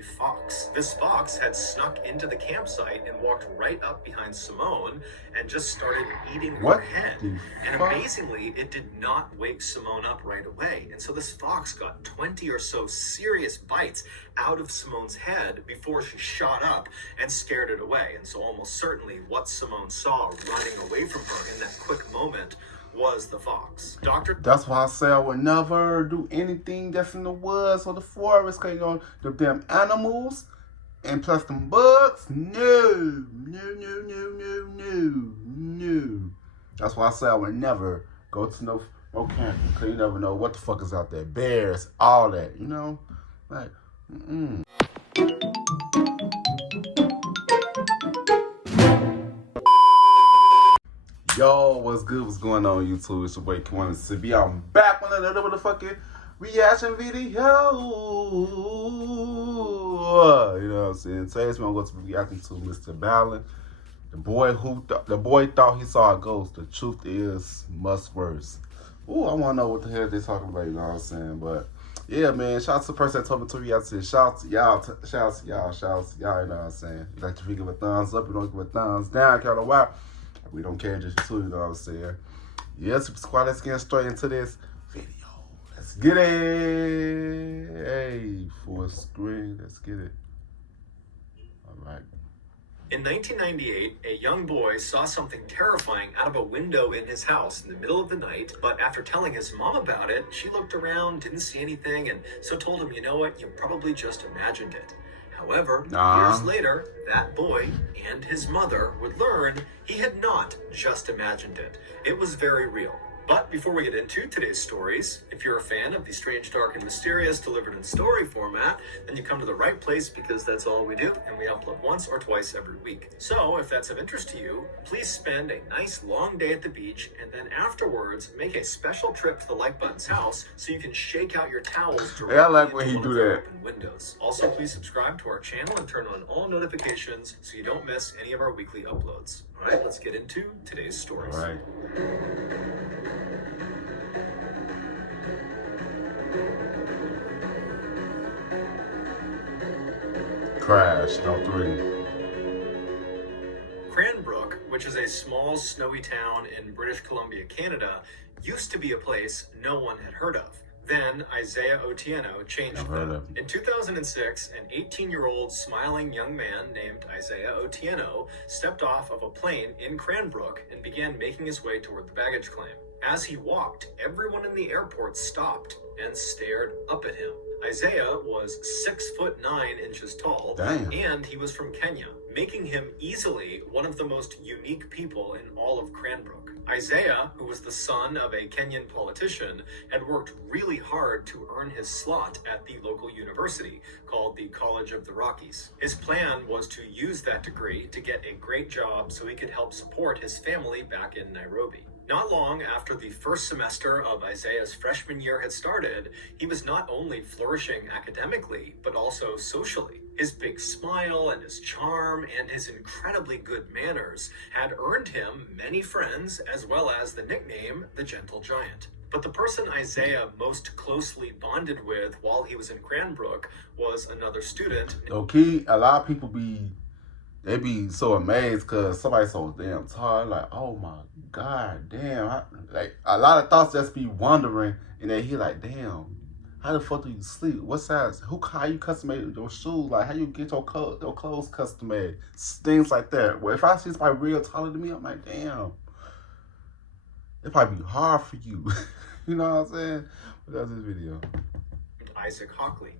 a fox. This fox had snuck into the campsite and walked right up behind Simone and just started eating her head. And amazingly, it did not wake Simone up right away. And so this fox got 20 or so serious bites out of Simone's head before she shot up and scared it away. And so almost certainly what Simone saw running away from her in that quick moment was the fox. That's why I say I would never do anything that's in the woods or the forest, because, you know, the damn animals and plus them bugs. No. That's why I say I would never go to no camping, because you never know what the fuck is out there. Bears, all that, you know? Like, Yo, what's good? What's going on, YouTube? It's your boy K1CB. I'm back with another motherfucking reaction video. You know what I'm saying? Today's we're going to be reacting to Mr. Ballen. The boy thought he saw a ghost. The truth is much worse. Ooh, I want to know what the hell they're talking about, you know what I'm saying? But yeah, man, shout out to the person that told me to react to this. Shout out to y'all, you know what I'm saying? You like to give a thumbs up, you don't give a thumbs down, kind of why. We don't care just too, you know what I'm saying? Yeah, Super Squad, let's get straight into this video. Let's get it. Hey, full screen, let's get it. All right. In 1998, a young boy saw something terrifying out of a window in his house in the middle of the night, but after telling his mom about it, she looked around, didn't see anything, and so told him, you know what, you probably just imagined it. However, years later, that boy and his mother would learn he had not just imagined it. It was very real. But before we get into today's stories, if you're a fan of the strange, dark, and mysterious delivered in story format, then you come to the right place, because that's all we do, and we upload once or twice every week. So if that's of interest to you, please spend a nice long day at the beach, and then afterwards make a special trip to the like button's house so you can shake out your towels directly. Yeah, I like when he do that. Open windows. Also, please subscribe to our channel and turn on all notifications so you don't miss any of our weekly uploads. All right, let's get into today's stories. All right. Crash, no 3. Cranbrook, which is a small snowy town in British Columbia, Canada, used to be a place no one had heard of. Then Isaiah Otieno changed that. In 2006, an 18-year-old smiling young man named Isaiah Otieno stepped off of a plane in Cranbrook and began making his way toward the baggage claim. As he walked, everyone in the airport stopped and stared up at him. Isaiah was 6'9" tall, and he was from Kenya, making him easily one of the most unique people in all of Cranbrook. Isaiah, who was the son of a Kenyan politician, had worked really hard to earn his slot at the local university called the College of the Rockies. His plan was to use that degree to get a great job so he could help support his family back in Nairobi. Not long after the first semester of Isaiah's freshman year had started, he was not only flourishing academically, but also socially. His big smile and his charm and his incredibly good manners had earned him many friends, as well as the nickname, the Gentle Giant. But the person Isaiah most closely bonded with while he was in Cranbrook was another student. Okay, a lot of people they be so amazed because somebody's so damn tall. Like, oh my God, damn. Like, a lot of thoughts just be wandering, and then he like, damn, how the fuck do you sleep? What size? How you custom made your shoes? Like, how you get your clothes custom made? Things like that. Well, if I see somebody real taller than me, I'm like, damn, it probably be hard for you. You know what I'm saying? But that's this video. Isaac Hockley.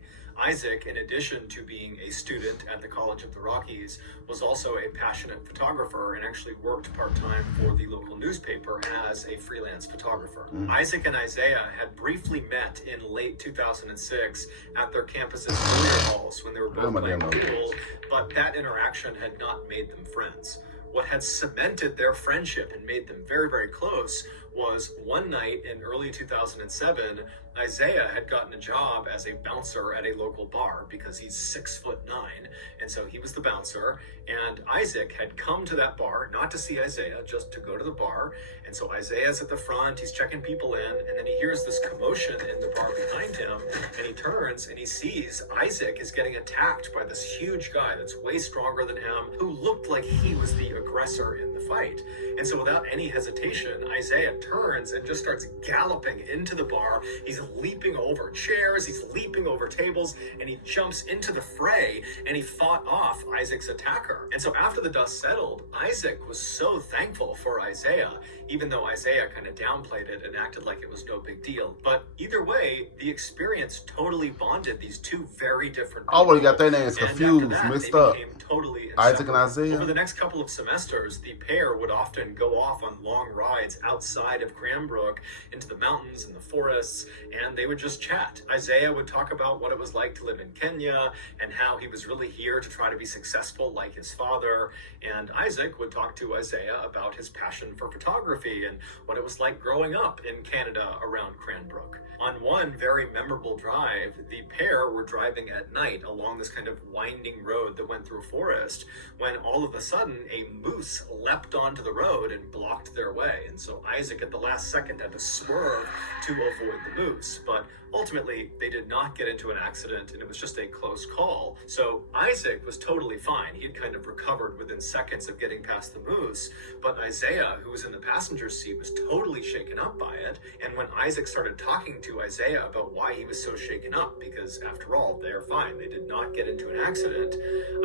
Isaac, in addition to being a student at the College of the Rockies, was also a passionate photographer and actually worked part-time for the local newspaper as a freelance photographer. Isaac and Isaiah had briefly met in late 2006 at their campus's billiard halls when they were both playing pool, but that interaction had not made them friends. What had cemented their friendship and made them very, very close was one night in early 2007, Isaiah had gotten a job as a bouncer at a local bar because he's 6'9". 9, and so he was the bouncer, and Isaac had come to that bar, not to see Isaiah, just to go to the bar, and so Isaiah's at the front, he's checking people in, and then he hears this commotion in the bar behind him, and he turns and he sees Isaac is getting attacked by this huge guy that's way stronger than him, who looked like he was the aggressor in the fight. And so without any hesitation, Isaiah turns and just starts galloping into the bar. He's leaping over chairs, he's leaping over tables, and he jumps into the fray, and he fought off Isaac's attacker. And so after the dust settled, Isaac was so thankful for Isaiah, even though Isaiah kind of downplayed it and acted like it was no big deal. But either way, the experience totally bonded these two very different people. I already got their names confused, mixed up. Totally Isaac and Isaiah. Over the next couple of semesters, the pair would often go off on long rides outside of Cranbrook into the mountains and the forests, and they would just chat. Isaiah would talk about what it was like to live in Kenya and how he was really here to try to be successful like his father. And Isaac would talk to Isaiah about his passion for photography and what it was like growing up in Canada around Cranbrook. On one very memorable drive, the pair were driving at night along this kind of winding road that went through a forest, when all of a sudden a moose leapt onto the road and blocked their way. And so Isaac at the last second had to swerve to avoid the moose. But ultimately, they did not get into an accident, and it was just a close call. So Isaac was totally fine. He had kind of recovered within seconds of getting past the moose. But Isaiah, who was in the passenger seat, was totally shaken up by it. And when Isaac started talking to Isaiah about why he was so shaken up, because after all, they're fine, they did not get into an accident,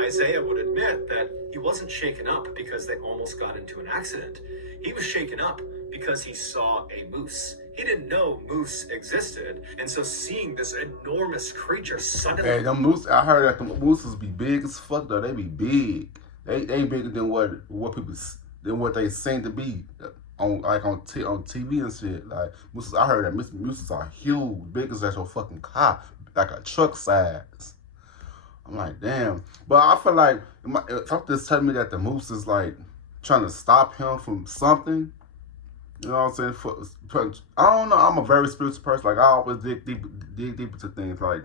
Isaiah would admit that he wasn't shaken up because they almost got into an accident. He was shaken up because he saw a moose. He didn't know moose existed, and so seeing this enormous creature suddenly... Hey, them moose, I heard that the mooses be big as fuck though. They be big. They bigger than what they seem to be on TV and shit. Like mooses, I heard that mooses are huge, big as your fucking car, like a truck size. I'm like, damn. But I feel like if I'm just telling me that the moose is like trying to stop him from something. You know what I'm saying? I don't know. I'm a very spiritual person. Like I always dig deep into things. Like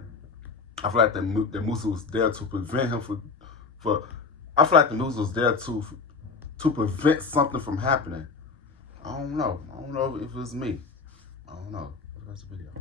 I feel like the moose was there to prevent him for. I feel like the moose was there to prevent something from happening. I don't know. I don't know if it was me. I don't know. That's the video.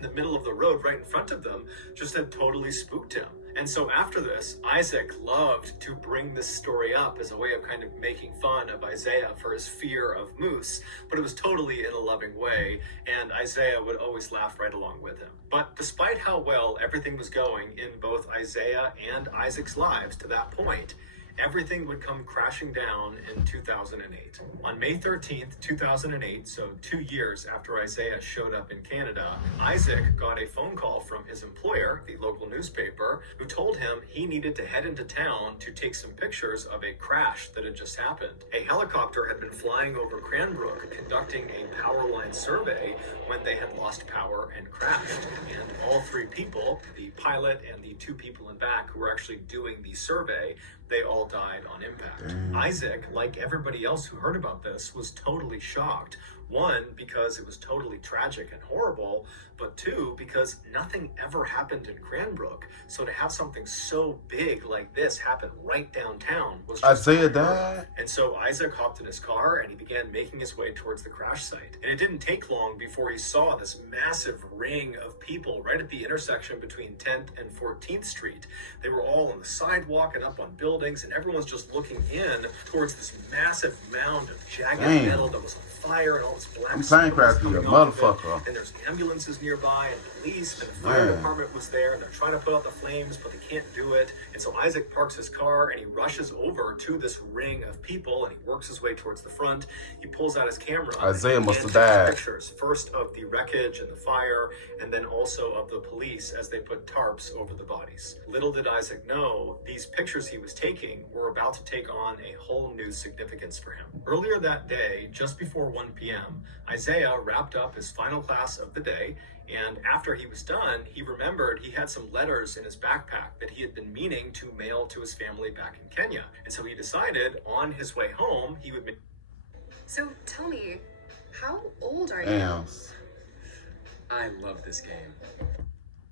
In the middle of the road right in front of them just had totally spooked him. And so after this, Isaac loved to bring this story up as a way of kind of making fun of Isaiah for his fear of moose, but it was totally in a loving way, and Isaiah would always laugh right along with him. But despite how well everything was going in both Isaiah and Isaac's lives to that point, everything would come crashing down in 2008. On May 13th, 2008, so 2 years after Isaiah showed up in Canada, Isaac got a phone call from his employer, the local newspaper, who told him he needed to head into town to take some pictures of a crash that had just happened. A helicopter had been flying over Cranbrook conducting a power line survey when they had lost power and crashed. And all three people, the pilot and the two people in back who were actually doing the survey, they all died on impact. Isaac, like everybody else who heard about this, was totally shocked. One, because it was totally tragic and horrible, but two, because nothing ever happened in Cranbrook. So to have something so big like this happen right downtown was just Isaiah died? And so Isaac hopped in his car and he began making his way towards the crash site. And it didn't take long before he saw this massive ring of people right at the intersection between 10th and 14th Street. They were all on the sidewalk and up on buildings, and everyone's just looking in towards this massive mound of jagged metal that was on fire, and all this black smoke coming off motherfucker. And there's ambulances nearby, and police, and the fire department was there, and they're trying to put out the flames, but they can't do it. And so Isaac parks his car, and he rushes over to this ring of people, and he works his way towards the front. He pulls out his camera. Isaiah must have takes died. Pictures, first of the wreckage and the fire, and then also of the police as they put tarps over the bodies. Little did Isaac know, these pictures he was taking were about to take on a whole new significance for him. Earlier that day, just before 1 p.m., Isaiah wrapped up his final class of the day, and after he was done, he remembered he had some letters in his backpack that he had been meaning to mail to his family back in Kenya. And so he decided on his way home, he would make... So tell me, how old are you? Damn. I love this game.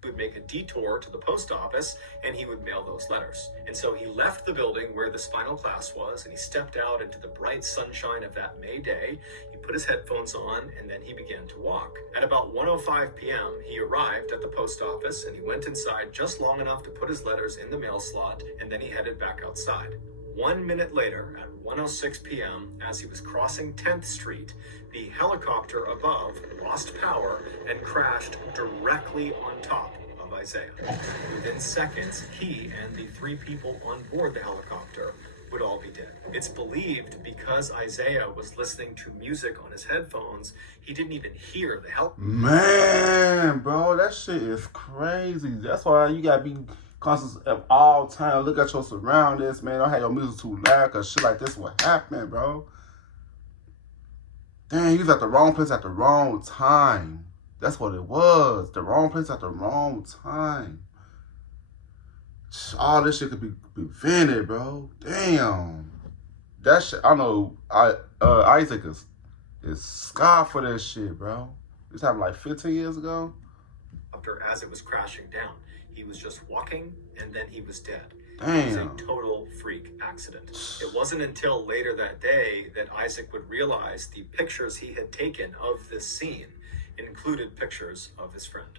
would make a detour to the post office and he would mail those letters. And so he left the building where this final class was and he stepped out into the bright sunshine of that May day. He put his headphones on and then he began to walk. At about 1:05 p.m., he arrived at the post office and he went inside just long enough to put his letters in the mail slot, and then he headed back outside. 1 minute later, at 1:06 p.m., as he was crossing 10th Street, the helicopter above lost power and crashed directly on top of Isaiah. Within seconds, he and the 3 people on board the helicopter would all be dead. It's believed because Isaiah was listening to music on his headphones, he didn't even hear the helicopter. Man, bro, that shit is crazy. That's why you gotta be conscious of all time. Look at your surroundings, man. Don't have your music too loud, cause shit like this will happen, bro. Dang, he was at the wrong place at the wrong time. That's what it was. The wrong place at the wrong time. All this shit could be prevented, bro. Damn. That shit, I know Isaac is scarred for that shit, bro. This happened like 15 years ago. As it was crashing down, he was just walking and then he was dead. Damn. It was a total freak accident. It wasn't until later that day that Isaac would realize the pictures he had taken of this scene included pictures of his friend.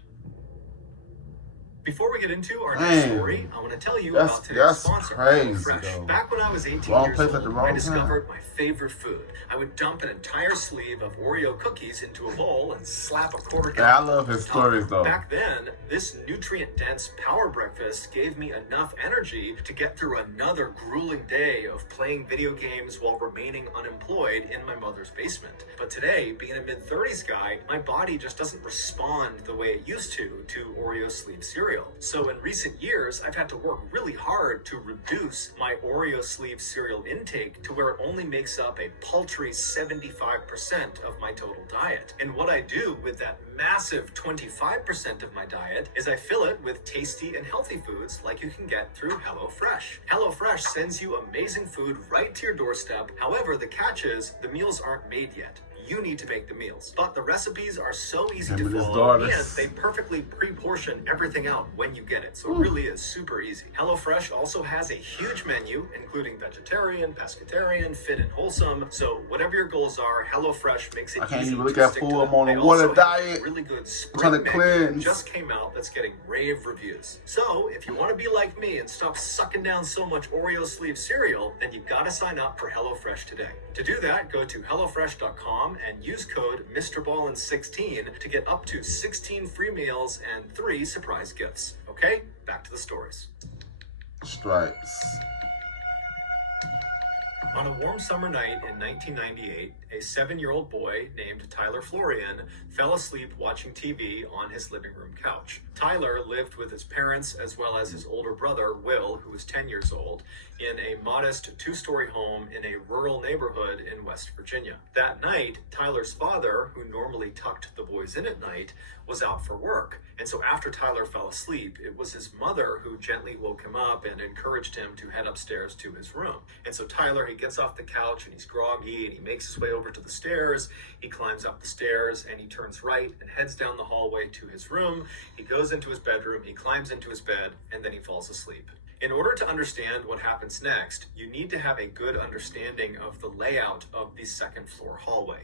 Before we get into our next story, I want to tell you about today's sponsor, HelloFresh. Back when I was 18 years old, I discovered my favorite food. I would dump an entire sleeve of Oreo cookies into a bowl and slap a quarter cup. I love his stories, though. Back then, this nutrient-dense power breakfast gave me enough energy to get through another grueling day of playing video games while remaining unemployed in my mother's basement. But today, being a mid-30s guy, my body just doesn't respond the way it used to Oreo sleep cereal. So in recent years, I've had to work really hard to reduce my Oreo sleeve cereal intake to where it only makes up a paltry 75% of my total diet. And what I do with that massive 25% of my diet is I fill it with tasty and healthy foods like you can get through HelloFresh. HelloFresh sends you amazing food right to your doorstep. However, the catch is the meals aren't made yet. You need to make the meals. But the recipes are so easy to follow, and they perfectly pre-portion everything out when you get it. So it really is super easy. HelloFresh also has a huge menu, including vegetarian, pescatarian, fit and wholesome. So whatever your goals are, HelloFresh makes it easy to stick to them. I can't even look at food. I'm on a water diet. Really good spring menu just came out that's getting rave reviews. So if you want to be like me and stop sucking down so much Oreo sleeve cereal, then you've got to sign up for HelloFresh today. To do that, go to HelloFresh.com and use code MrBallen16 to get up to 16 free meals and 3 surprise gifts. Okay, back to the stories. Stripes. On a warm summer night in 1998, a 7-year-old boy named Tyler Florian fell asleep watching TV on his living room couch. Tyler lived with his parents as well as his older brother, Will, who was 10 years old, in a modest 2-story home in a rural neighborhood in West Virginia. That night, Tyler's father, who normally tucked the boys in at night, was out for work. And so after Tyler fell asleep, it was his mother who gently woke him up and encouraged him to head upstairs to his room. And so Tyler, he gets off the couch and he's groggy and he makes his way over to the stairs. He climbs up the stairs and he turns right and heads down the hallway to his room. He goes into his bedroom, he climbs into his bed, and then he falls asleep. In order to understand what happens next, you need to have a good understanding of the layout of the second floor hallway.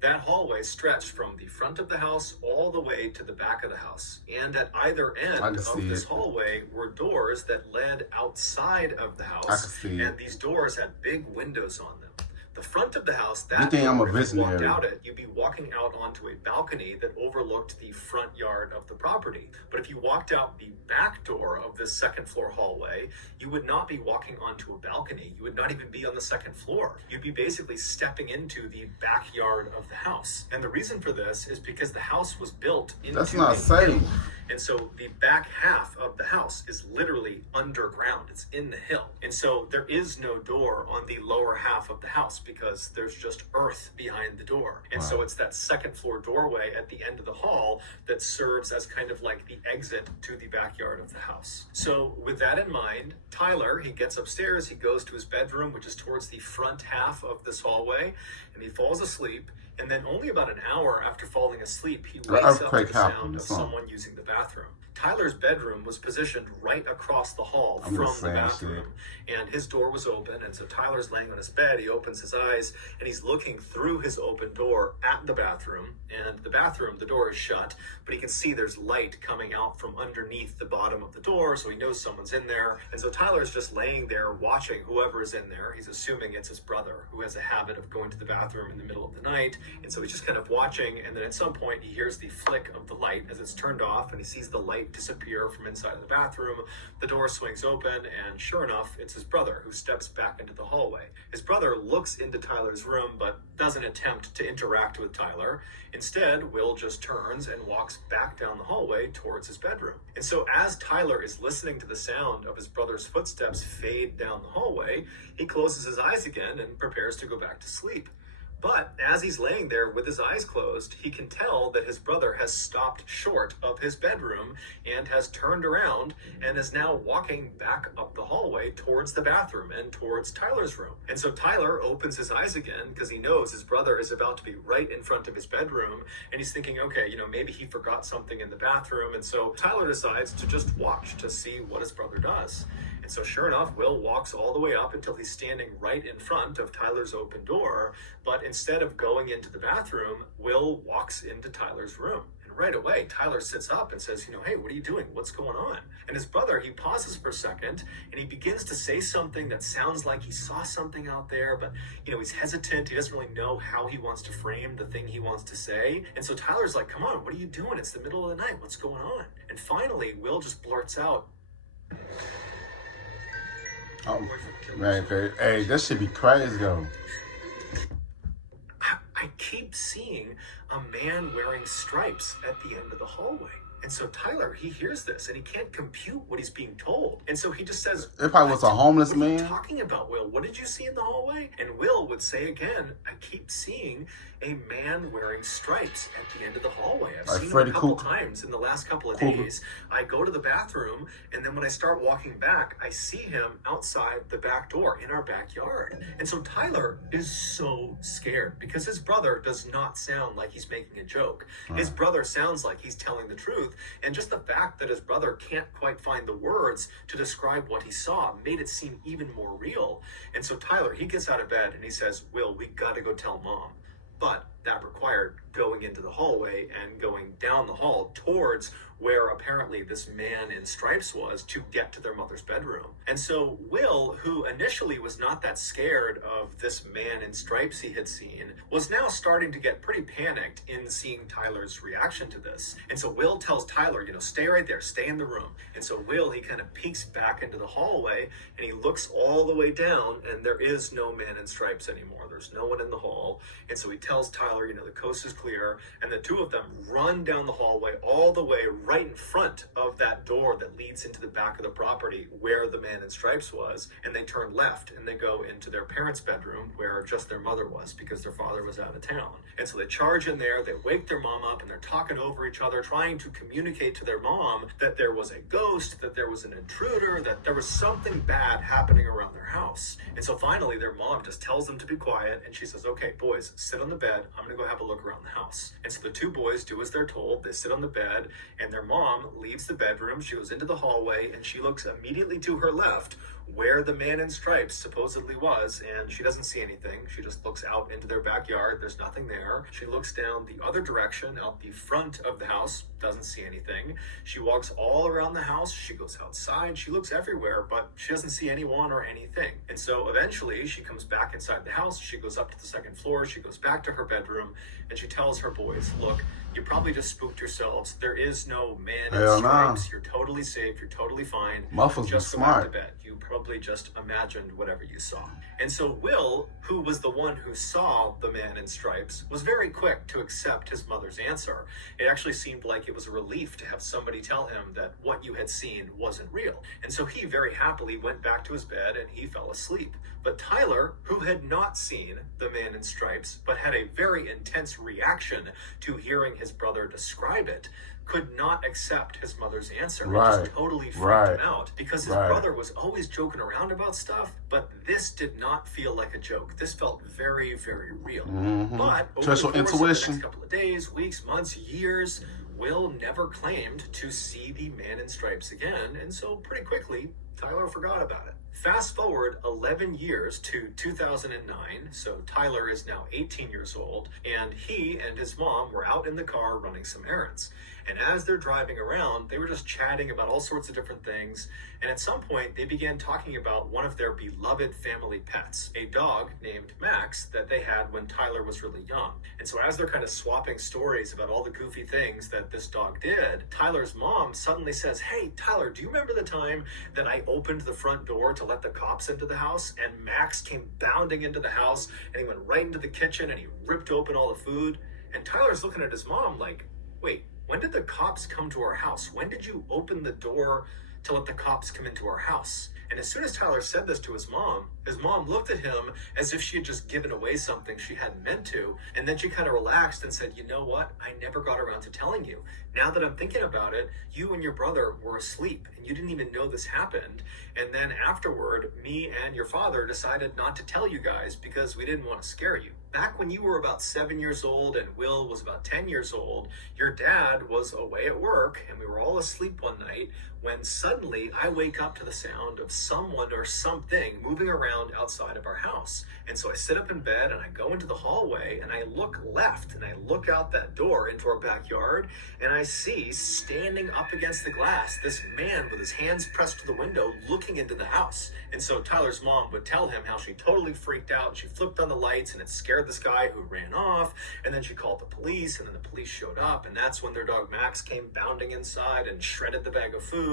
That hallway stretched from the front of the house all the way to the back of the house. And at either end of this hallway were doors that led outside of the house. And these doors had big windows on them. The front of the house, that door, if you walked out it, you'd be walking out onto a balcony that overlooked the front yard of the property. But if you walked out the back door of this second floor hallway, you would not be walking onto a balcony. You would not even be on the second floor. You'd be basically stepping into the backyard of the house. And the reason for this is because the house was built into That's not safe. And so the back half of the house is literally underground. It's in the hill. And so there is no door on the lower half of the house because there's just earth behind the door. And so it's that second floor doorway at the end of the hall that serves as kind of like the exit to the backyard of the house. So with that in mind, Tyler, he gets upstairs, he goes to his bedroom, which is towards the front half of this hallway, and he falls asleep. And then only about an hour after falling asleep, he An wakes up to earthquake the sound happened or of something. someone using the bathroom. Tyler's bedroom was positioned right across the hall I'm from just the saying bathroom, and his door was open, and so Tyler's laying on his bed, he opens his eyes, and he's looking through his open door at the bathroom, and the door is shut, but he can see there's light coming out from underneath the bottom of the door, so he knows someone's in there, and so Tyler's just laying there watching whoever is in there. He's assuming it's his brother, who has a habit of going to the bathroom in the middle of the night, and so he's just kind of watching, and then at some point he hears the flick of the light as it's turned off, and he sees the light disappear from inside of the bathroom. The door swings open, and sure enough, it's his brother who steps back into the hallway. His brother looks into Tyler's room, but doesn't attempt to interact with Tyler. Instead, Will just turns and walks back down the hallway towards his bedroom. And so as Tyler is listening to the sound of his brother's footsteps fade down the hallway, he closes his eyes again and prepares to go back to sleep. But as he's laying there with his eyes closed, he can tell that his brother has stopped short of his bedroom and has turned around and is now walking back up the hallway towards the bathroom and towards Tyler's room. And so Tyler opens his eyes again because he knows his brother is about to be right in front of his bedroom, and he's thinking, okay, maybe he forgot something in the bathroom. And so Tyler decides to just watch to see what his brother does. And so sure enough, Will walks all the way up until he's standing right in front of Tyler's open door. But instead of going into the bathroom, Will walks into Tyler's room. And right away, Tyler sits up and says, hey, what are you doing? What's going on? And his brother, he pauses for a second and he begins to say something that sounds like he saw something out there, but he's hesitant. He doesn't really know how he wants to frame the thing he wants to say. And so Tyler's like, come on, what are you doing? It's the middle of the night. What's going on? And finally, Will just blurts out, oh, man, hey, this should be crazy though. I keep seeing a man wearing stripes at the end of the hallway. And so Tyler, he hears this and he can't compute what he's being told. And so he just says, if I was a homeless man. What are man. you talking about, Will? What did you see in the hallway? And Will would say again, I keep seeing a man wearing stripes at the end of the hallway. I've seen him a couple times in the last couple of days. I go to the bathroom, and then when I start walking back, I see him outside the back door in our backyard. And so Tyler is so scared because his brother does not sound like he's making a joke. His brother sounds like he's telling the truth. And just the fact that his brother can't quite find the words to describe what he saw made it seem even more real. And so Tyler, he gets out of bed and he says, Will, we got to go tell Mom. But that required going into the hallway and going down the hall towards where apparently this man in stripes was to get to their mother's bedroom. And so Will, who initially was not that scared of this man in stripes he had seen, was now starting to get pretty panicked in seeing Tyler's reaction to this. And so Will tells Tyler, stay right there, stay in the room. And so Will, he kind of peeks back into the hallway and he looks all the way down, and there is no man in stripes anymore. There's no one in the hall. And so he tells Tyler, the coast is clear, and the two of them run down the hallway all the way right in front of that door that leads into the back of the property where the man in stripes was, and they turn left and they go into their parents' bedroom where just their mother was because their father was out of town. And so they charge in there, they wake their mom up, and they're talking over each other, trying to communicate to their mom that there was a ghost, that there was an intruder, that there was something bad happening around their house. And so finally their mom just tells them to be quiet, and she says, okay, boys, sit on the bed, I'm gonna go have a look around the house. And so the two boys do as they're told. They sit on the bed, and their mom leaves the bedroom. She goes into the hallway, and she looks immediately to her left where the man in stripes supposedly was, and she doesn't see anything. She just looks out into their backyard. There's nothing there. She looks down the other direction, out the front of the house, doesn't see anything. She walks all around the house. She goes outside. She looks everywhere, but she doesn't see anyone or anything. And so eventually she comes back inside the house. She goes up to the second floor. She goes back to her bedroom, and she tells her boys, look, you probably just spooked yourselves. There is no man in stripes. You're totally safe. You're totally fine. Just go back to bed. You probably just imagined whatever you saw. And so Will, who was the one who saw the man in stripes, was very quick to accept his mother's answer. It actually seemed like it was a relief to have somebody tell him that what you had seen wasn't real. And so he very happily went back to his bed and he fell asleep. But Tyler, who had not seen the man in stripes, but had a very intense reaction to hearing his brother describe it, could not accept his mother's answer. Right. It just totally freaked Right. him out because his Right. brother was always joking around about stuff, but this did not feel like a joke. This felt very, very real. But over Trust the your course of the intuition. next couple of days, weeks, months, years, Will never claimed to see the man in stripes again, and so pretty quickly, Tyler forgot about it. Fast forward 11 years to 2009, so Tyler is now 18 years old, and he and his mom were out in the car running some errands. And as they're driving around, they were just chatting about all sorts of different things, and at some point, they began talking about one of their beloved family pets, a dog named Max that they had when Tyler was really young. And so as they're kind of swapping stories about all the goofy things that this dog did, Tyler's mom suddenly says, "Hey, Tyler, do you remember the time that I opened the front door to let the cops into the house and Max came bounding into the house and he went right into the kitchen and he ripped open all the food?" And Tyler's looking at his mom like, "Wait, when did the cops come to our house? When did you open the door to let the cops come into our house?" And as soon as Tyler said this to his mom looked at him as if she had just given away something she hadn't meant to. And then she kind of relaxed and said, "You know what? I never got around to telling you. Now that I'm thinking about it, you and your brother were asleep and you didn't even know this happened. And then afterward, me and your father decided not to tell you guys because we didn't want to scare you. Back when you were about 7 years old and Will was about 10 years old, your dad was away at work and we were all asleep one night when suddenly I wake up to the sound of someone or something moving around outside of our house. And so I sit up in bed and I go into the hallway and I look left and I look out that door into our backyard and I see standing up against the glass this man with his hands pressed to the window looking into the house." And so Tyler's mom would tell him how she totally freaked out and she flipped on the lights and it scared this guy who ran off, and then she called the police and then the police showed up, and that's when their dog Max came bounding inside and shredded the bag of food.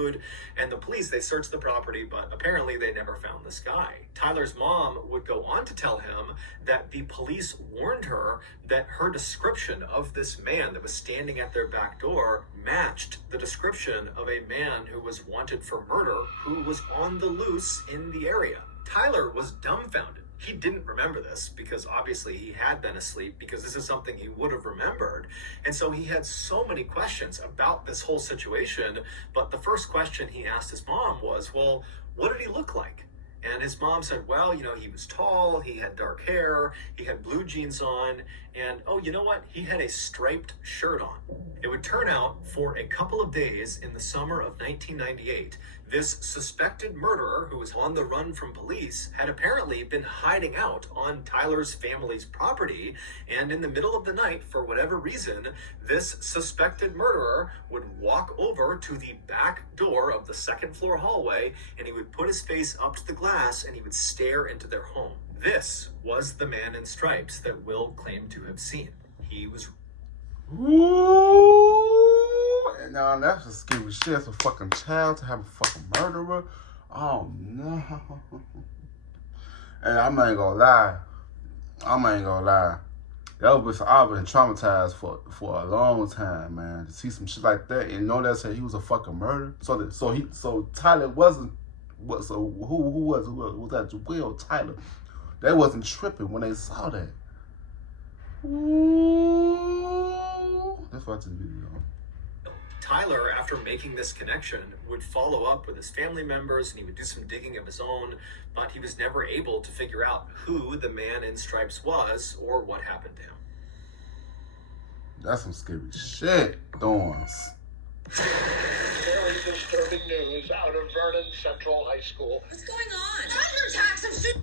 And the police, they searched the property, but apparently they never found this guy. Tyler's mom would go on to tell him that the police warned her that her description of this man that was standing at their back door matched the description of a man who was wanted for murder who was on the loose in the area. Tyler was dumbfounded. He didn't remember this because obviously he had been asleep, because this is something he would have remembered. And so he had so many questions about this whole situation. But the first question he asked his mom was, "Well, what did he look like?" And his mom said, "Well, he was tall, he had dark hair, he had blue jeans on, and oh, you know what? He had a striped shirt on." It would turn out for a couple of days in the summer of 1998, this suspected murderer who was on the run from police had apparently been hiding out on Tyler's family's property, and in the middle of the night, for whatever reason, this suspected murderer would walk over to the back door of the second floor hallway and he would put his face up to the glass and he would stare into their home. This was the man in stripes that Will claimed to have seen. He was... Ooh, and now that's a scary shit. It's a fucking child to have a fucking murderer. Oh no. And I'm not gonna lie. I've been traumatized for a long time, man. To see some shit like that and know that said he was a fucking murderer. So Tyler wasn't. What? So who was that? Will Tyler? They wasn't tripping when they saw that. Ooh, let's watch this video. Tyler, after making this connection, would follow up with his family members and he would do some digging of his own, but he was never able to figure out who the man in stripes was or what happened to him. That's some scary shit, Thorns. Very disturbing news out of Vernon Central High School. What's going on? Thundertax of shit.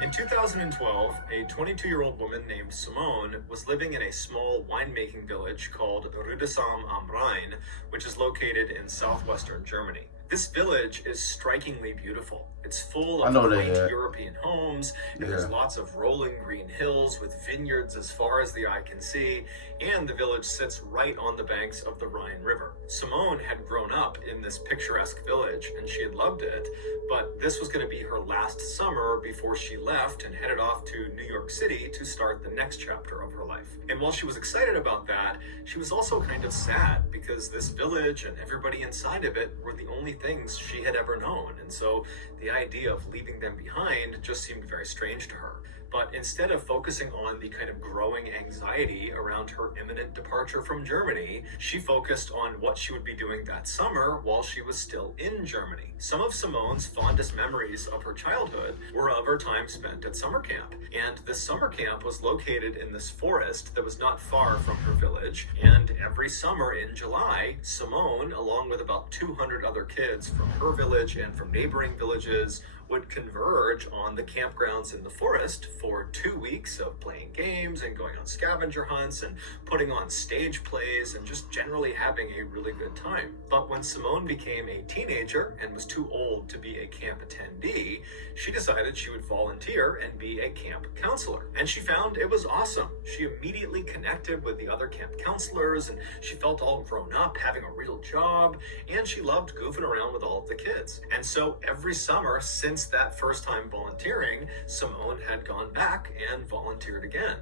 In 2012, a 22-year-old woman named Simone was living in a small winemaking village called Rüdesheim am Rhein, which is located in southwestern Germany. This village is strikingly beautiful. It's full of quaint European homes, and there's lots of rolling green hills with vineyards as far as the eye can see, and the village sits right on the banks of the Rhine River. Simone had grown up in this picturesque village, and she had loved it, but this was going to be her last summer before she left and headed off to New York City to start the next chapter of her life. And while she was excited about that, she was also kind of sad because this village and everybody inside of it were the only things she had ever known, and so the idea of leaving them behind just seemed very strange to her. But instead of focusing on the kind of growing anxiety around her imminent departure from Germany, she focused on what she would be doing that summer while she was still in Germany. Some of Simone's fondest memories of her childhood were of her time spent at summer camp. And this summer camp was located in this forest that was not far from her village. And every summer in July, Simone, along with about 200 other kids from her village and from neighboring villages, would converge on the campgrounds in the forest for 2 weeks of playing games and going on scavenger hunts and putting on stage plays and just generally having a really good time. But when Simone became a teenager and was too old to be a camp attendee, she decided she would volunteer and be a camp counselor. And she found it was awesome. She immediately connected with the other camp counselors, and she felt all grown up, having a real job, and she loved goofing around with all of the kids. And so every summer since that first time volunteering, Simone had gone back and volunteered again.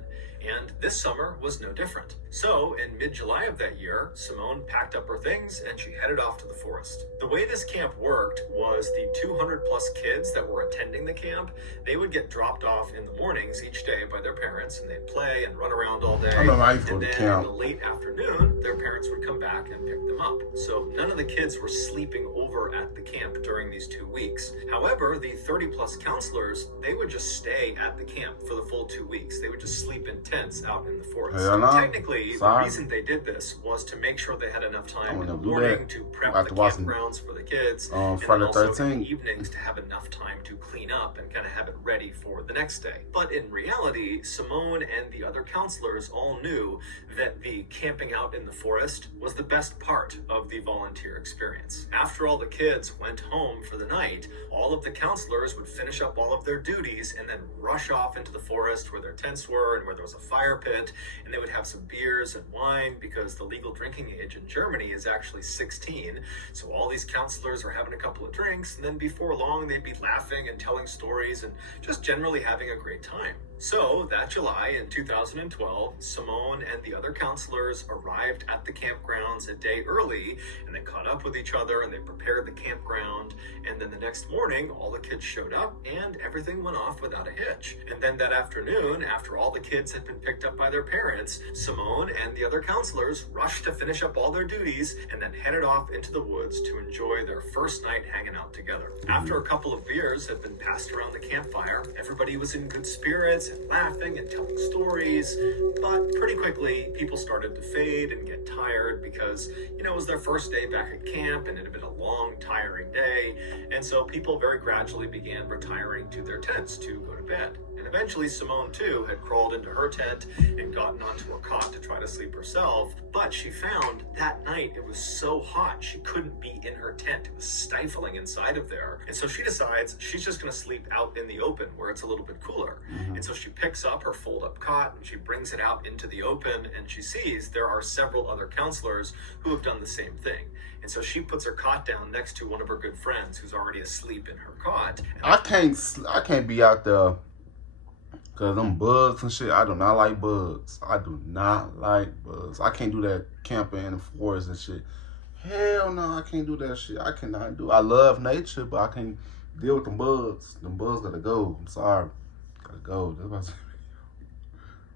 And this summer was no different. So in mid-July of that year, Simone packed up her things and she headed off to the forest. The way this camp worked was the 200 plus kids that were attending the camp, they would get dropped off in the mornings each day by their parents, and they'd play and run around all day. I used to go and to then camp. in the late afternoon, their parents would come back and pick them up. So none of the kids were sleeping over at the camp during these 2 weeks. However, the 30 plus counselors, they would just stay at the camp for the full 2 weeks. They would just sleep in tents out in the forest. Hell no. Technically, Sorry. the reason they did this was to make sure they had enough time in the wouldn't do morning that. to prep I the have to watch them campgrounds for the kids, on and then Friday also in 13th. the evenings to have enough time to clean up and kind of have it ready for the next day. But in reality, Simone and the other counselors all knew that the camping out in the forest was the best part of the volunteer experience. After all the kids went home for the night, all of the counselors would finish up all of their duties and then rush off into the forest where their tents were and where there was a fire pit, and they would have some beers and wine because the legal drinking age in Germany is actually 16. So all these counselors are having a couple of drinks, and then before long they'd be laughing and telling stories and just generally having a great time. So that July in 2012, Simone and the other counselors arrived at the campgrounds a day early, and they caught up with each other and they prepared the campground. And then the next morning, all the kids showed up and everything went off without a hitch. And then that afternoon, after all the kids had been picked up by their parents, Simone and the other counselors rushed to finish up all their duties and then headed off into the woods to enjoy their first night hanging out together. After a couple of beers had been passed around the campfire, everybody was in good spirits and laughing and telling stories, but pretty quickly people started to fade and get tired because, it was their first day back at camp and it had been a long, tiring day, and so people very gradually began retiring to their tents to go to bed. And eventually Simone too had crawled into her tent and gotten onto her cot to try to sleep herself, but she found that night it was so hot she couldn't be in her tent. It was stifling inside of there. And so she decides she's just going to sleep out in the open where it's a little bit cooler. And so she picks up her fold-up cot and she brings it out into the open, and she sees there are several other counselors who have done the same thing. And so she puts her cot down next to one of her good friends who's already asleep in her cot. I can't be out there because them bugs and shit. I do not like bugs. I do not like bugs. I can't do that camping in the forest and shit. Hell no, I can't do that shit. I cannot do. I love nature, but I can't deal with them bugs. Them bugs gotta go. I'm sorry. Gotta go. That's what I said.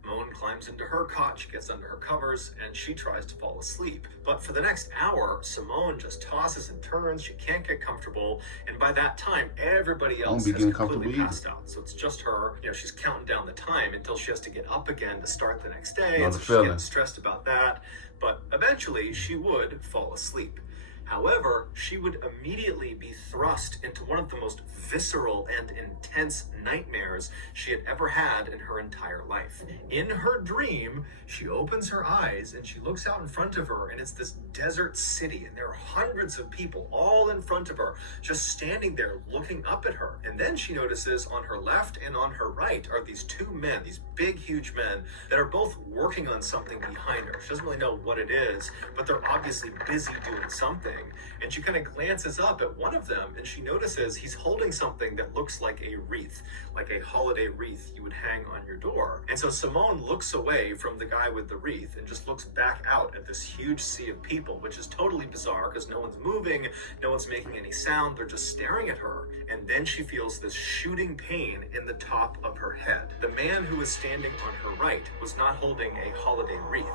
Simone climbs into her cot, she gets under her covers, and she tries to fall asleep. But for the next hour, Simone just tosses and turns, she can't get comfortable, and by that time, everybody else has completely passed out. So it's just her, she's counting down the time until she has to get up again to start the next day, and so she's getting stressed about that. But eventually, she would fall asleep. However, she would immediately be thrust into one of the most visceral and intense nightmares she had ever had in her entire life. In her dream, she opens her eyes and she looks out in front of her, and it's this desert city, and there are hundreds of people all in front of her, just standing there looking up at her. And then she notices on her left and on her right are these two men, these big, huge men that are both working on something behind her. She doesn't really know what it is, but they're obviously busy doing something. and she kind of glances up at one of them, and she notices he's holding something that looks like a wreath, like a holiday wreath you would hang on your door. And so Simone looks away from the guy with the wreath and just looks back out at this huge sea of people, which is totally bizarre because no one's moving, no one's making any sound, they're just staring at her. And then she feels this shooting pain in the top of her head. The man who was standing on her right was not holding a holiday wreath.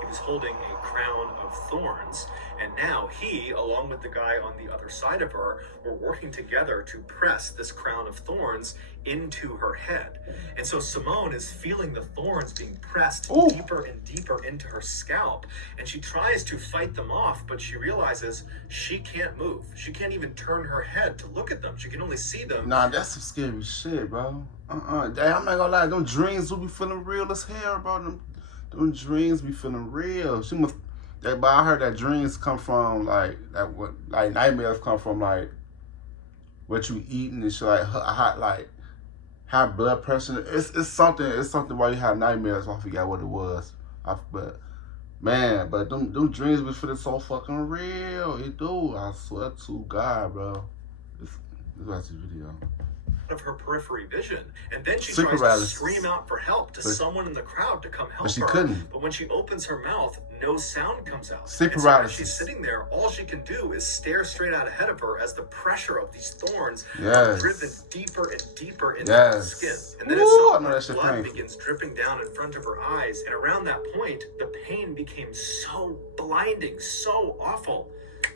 He was holding a crown of thorns, and now he, along with the guy on the other side of her, were working together to press this crown of thorns into her head. And so Simone is feeling the thorns being pressed deeper and deeper into her scalp, and she tries to fight them off, but she realizes she can't move. She can't even turn her head to look at them. She can only see them. Nah, that's some scary shit, bro. Damn, I'm not gonna lie, them dreams will be feeling real as hell, bro. Them dreams be feeling real. She must. But I heard that dreams come from like nightmares come from like what you eating and shit, like hot, like high blood pressure. It's something. It's something why you have nightmares. I forgot what it was. But them dreams be feeling so fucking real. It do. I swear to God, bro. Let's watch the video. Of her periphery vision, and then she tries to scream out for help to someone in the crowd to come help her. But she couldn't. But when she opens her mouth, no sound comes out. Sleep and paralysis. So as she's sitting there, all she can do is stare straight out ahead of her as the pressure of these thorns are driven deeper and deeper into her skin. And then at some point, blood begins dripping down in front of her eyes, and around that point, the pain became so blinding, so awful,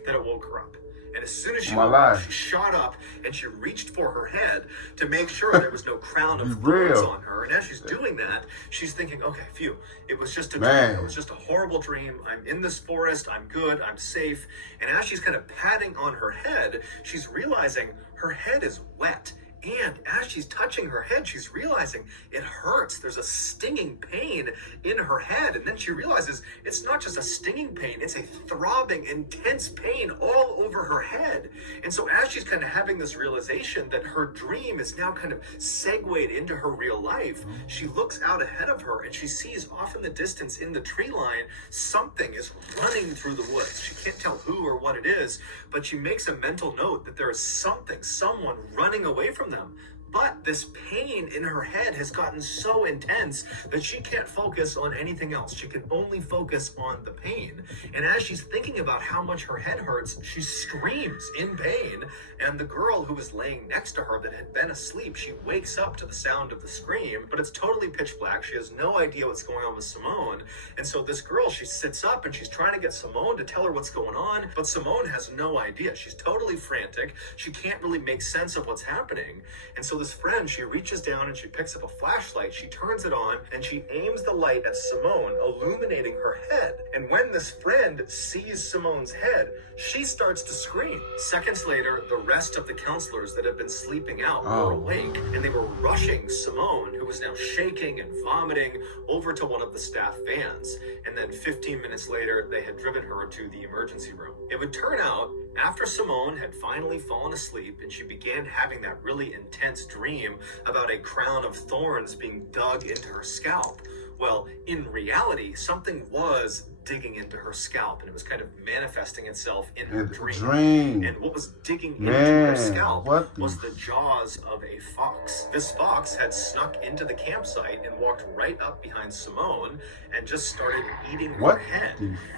that it woke her up. And as soon as she woke up, she shot up and she reached for her head to make sure there was no crown of thorns on her. And as she's doing that, she's thinking, okay, phew, it was just a dream. It was just a horrible dream. I'm in this forest. I'm good. I'm safe. And as she's kind of patting on her head, she's realizing her head is wet. And as she's touching her head, she's realizing it hurts. There's a stinging pain in her head. And then she realizes it's not just a stinging pain, it's a throbbing, intense pain all over her head. And so as she's kind of having this realization that her dream is now kind of segued into her real life, she looks out ahead of her and she sees off in the distance in the tree line, something is running through the woods. She can't tell who or what it is, but she makes a mental note that there is someone running away from them. But this pain in her head has gotten so intense that she can't focus on anything else. She can only focus on the pain. And as she's thinking about how much her head hurts, she screams in pain. And the girl who was laying next to her that had been asleep, she wakes up to the sound of the scream, but it's totally pitch black. She has no idea what's going on with Simone. And so this girl, she sits up and she's trying to get Simone to tell her what's going on, but Simone has no idea. She's totally frantic. She can't really make sense of what's happening. And so this friend, she reaches down and she picks up a flashlight, she turns it on, and she aims the light at Simone, illuminating her head. And when this friend sees Simone's head, she starts to scream. Seconds later, the rest of the counselors that had been sleeping out were awake, and they were rushing Simone, who was now shaking and vomiting, over to one of the staff vans. And then 15 minutes later, they had driven her to the emergency room. It would turn out, after Simone had finally fallen asleep and she began having that really intense dream about a crown of thorns being dug into her scalp, well, in reality, something was digging into her scalp, and it was kind of manifesting itself in her dream. And what was digging into her scalp was the jaws of a fox. This fox had snuck into the campsite and walked right up behind Simone and just started eating her head.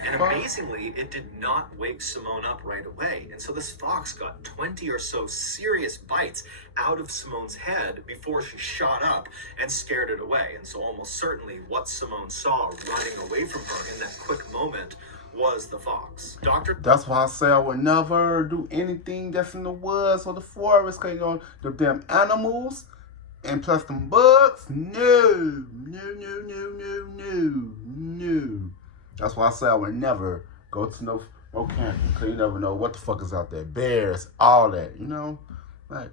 And amazingly, it did not wake Simone up right away. And so this fox got 20 or so serious bites out of Simone's head before she shot up and scared it away. And so almost certainly what Simone saw running away from her in that quick moment was the fox. That's why I say I would never do anything that's in the woods or the forest, because you know, the damn animals and plus them bugs. No. That's why I say I would never go to no camping, because you never know what the fuck is out there. Bears, all that, you know? Like,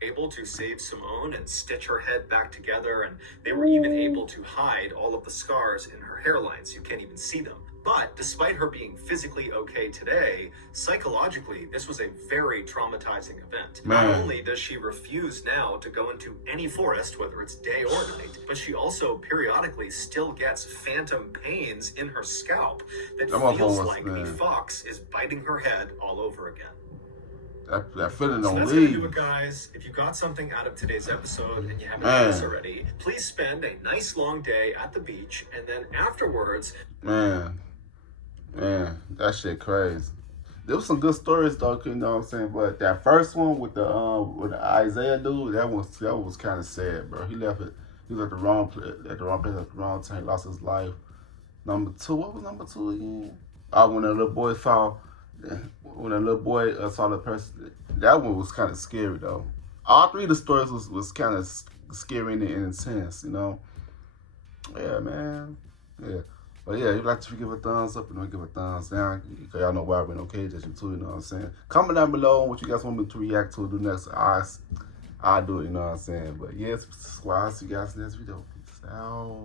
able to save Simone and stitch her head back together, and they were even able to hide all of the scars in her hairline so you can't even see them. But despite her being physically okay today, psychologically, this was a very traumatizing event. Man. Not only does she refuse now to go into any forest, whether it's day or night, but she also periodically still gets phantom pains in her scalp that feels like the fox is biting her head all over again. That feeling don't that's leave. Gonna do it, guys. If you got something out of today's episode and you haven't done this already, please spend a nice long day at the beach, and then afterwards, man, that shit crazy. There was some good stories though, you know what I'm saying. But that first one with the Isaiah dude, that was kind of sad, bro. He left it. He was at the wrong place at the wrong time. Lost his life. Number 2, what was number 2 again? When that little boy saw. When a little boy saw the person, that one was kind of scary though. All 3 of the stories was kind of scary and intense, you know. Yeah, man. Yeah. But yeah, if you'd like to give a thumbs up and give a thumbs down, because y'all know why I've been okay edition too, you know what I'm saying. Comment down below what you guys want me to react to do next. I'll do it, you know what I'm saying. But yes, I'll see you guys in the next video. Peace out.